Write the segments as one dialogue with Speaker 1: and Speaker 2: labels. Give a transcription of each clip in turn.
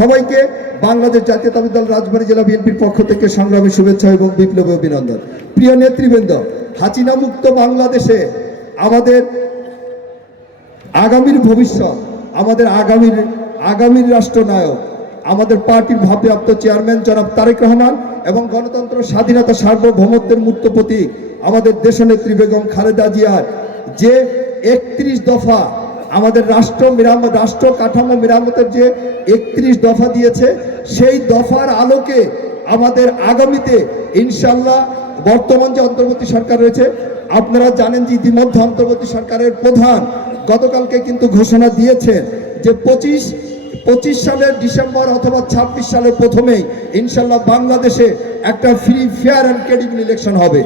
Speaker 1: সবাইকে বাংলাদেশ জাতীয়তাবাদী দল রাজবাড়ী জেলা বিএনপির পক্ষ থেকে সংগ্রামী শুভেচ্ছা এবং বিপ্লবী অভিনন্দন। প্রিয় নেতৃবৃন্দ, হাসিনা মুক্ত বাংলাদেশে আমাদের আগামীর ভবিষ্যৎ, আমাদের আগামীর আগামীর রাষ্ট্রনায়ক, আমাদের পার্টির ভারপ্রাপ্ত চেয়ারম্যান জনাব তারেক রহমান এবং গণতন্ত্র, স্বাধীনতা, সার্বভৌমত্বের মূর্ত প্রতীক আমাদের দেশনেত্রী বেগম খালেদা জিয়ার যে একত্রিশ দফা আমাদের রাষ্ট্র মেরামত, রাষ্ট্র কাঠামো মেরামতের যে একত্রিশ দফা দিয়েছে, সেই দফার আলোকে আমাদের আগামীতে ইনশাল্লাহ বর্তমান যে অন্তর্বর্তী সরকার রয়েছে, আপনারা জানেন যে ইতিমধ্যে অন্তর্বর্তী সরকারের প্রধান গতকালকে কিন্তু ঘোষণা দিয়েছেন যে পঁচিশ পঁচিশ সালের ডিসেম্বর অথবা ছাব্বিশ সালের প্রথমেই ইনশাল্লাহ বাংলাদেশে একটা free fair and credible election হবে।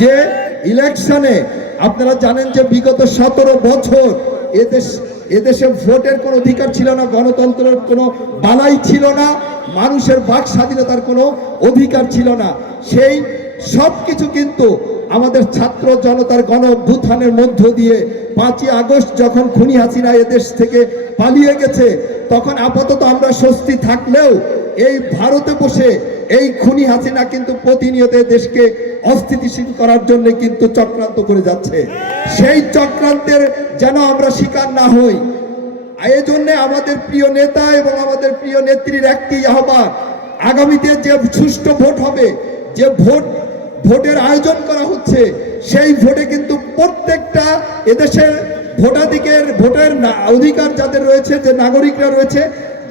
Speaker 1: যে ইলেকশনে আপনারা জানেন যে বিগত সতেরো বছর এদেশ এদেশে ভোটের কোনো অধিকার ছিল না, গণতন্ত্রের কোনো বালাই ছিল না, মানুষের বাক স্বাধীনতার কোনো অধিকার ছিল না। সেই সব কিছু কিন্তু আমাদের ছাত্র জনতার গণ অভ্যুত্থানের মধ্য দিয়ে পাঁচই আগস্ট যখন খুনি হাসিনা এদেশ থেকে পালিয়ে গেছে, তখন আপাতত আমরা স্বস্তি থাকলেও এই ভারতে বসে এই খুনি হাসিনা কিন্তু প্রতিনিয়ত দেশকে অস্থিতিশীল করার জন্য কিন্তু চক্রান্ত করে যাচ্ছে। সেই চক্রান্তের যেন আমরা শিকার না হই। এই জন্য আমাদের প্রিয় নেতা এবং আমাদের প্রিয় নেত্রীর একটি আহ্বান, আগামীতে যে সুষ্ঠু ভোট হবে, যে ভোট, ভোটের আয়োজন করা হচ্ছে, সেই ভোটে কিন্তু প্রত্যেকটা এদেশের ভোটাধিকের, ভোটের অধিকার যাদের রয়েছে, যে নাগরিকরা রয়েছে,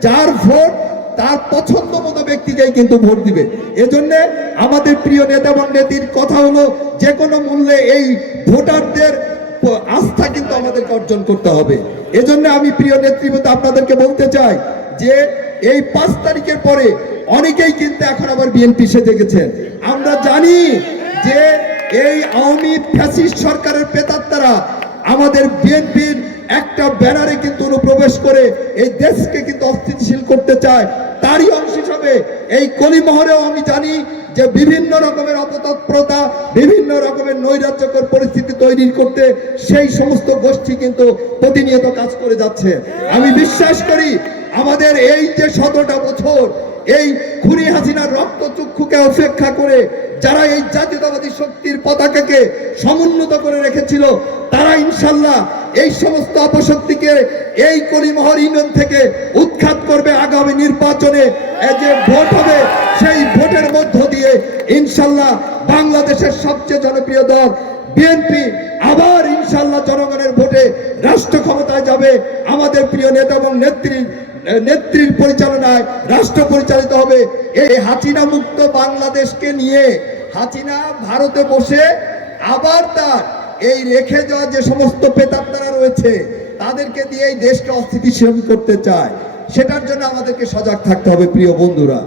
Speaker 1: যার ভোট তার পছন্দ মতো ব্যক্তিকেই কিন্তু ভোট দিবে। এজন্য আমাদের প্রিয় নেতা নেত্রীর কথা হলো, যে কোনো মূল্যে এই ভোটারদের আস্থা কিন্তু আমাদেরকে অর্জন করতে হবে। এজন্য আমি প্রিয় নেতৃবৃন্দ আপনাদেরকে বলতে চাই যে, এই পাঁচ তারিখের পরে অনেকেই কিন্তু এখন আবার বিএনপি সেজে গেছেন আমরা জানি যে এই আওয়ামী ফ্যাসিস্ট সরকারের পেতাত্তারা আমাদের বিএনপির একটা ব্যানারে কিন্তু অনুপ্রবেশ করে এই দেশকে কিন্তু অস্থিতিশীল করতে চায়। হিসাবে এই কলিমহরেও আমি জানি যে বিভিন্ন রকমের অপতৎপরতা, বিভিন্ন রকমের নৈরাজ্যকর পরিস্থিতি তৈরি করতে সেই সমস্ত গোষ্ঠী কিন্তু প্রতিনিয়ত কাজ করে যাচ্ছে। আমি বিশ্বাস করি আমাদের এই যে শতটা বছর এই খুনি হাসিনার রক্ত চক্ষুকে অপেক্ষা করে যারা এই জাতীয়তাবাদী শক্তির পতাকাকে সমুন্নত করে রেখেছিল, তারা ইনশাল্লাহ এই সমস্ত অপশক্তিকে এই কলিমহর ইউনিয়ন থেকে উৎখাত করবে আগামী নির্বাচনে। যে ভোট হবে, সেই ভোটের মধ্য দিয়ে ইনশাল্লাহ বাংলাদেশের সবচেয়ে জনপ্রিয় দল বিএনপি আবার ইনশাল্লাহ জনগণের ভোটে রাষ্ট্র ক্ষমতায় যাবে। আমাদের প্রিয় নেতা এবং নেত্রী, নেত্রীর পরিচালনায় রাষ্ট্র পরিচালিত হবে। এই হাসিনা মুক্ত বাংলাদেশকে নিয়ে হাসিনা ভারতে বসে আবার তার এই রেখে যাওয়া যে সমস্ত পেতাত্তারা রয়েছে, তাদেরকে দিয়ে এই দেশকে অস্থিতিশীল করতে চায়। সেটার জন্য আমাদেরকে সজাগ থাকতে হবে, প্রিয় বন্ধুরা।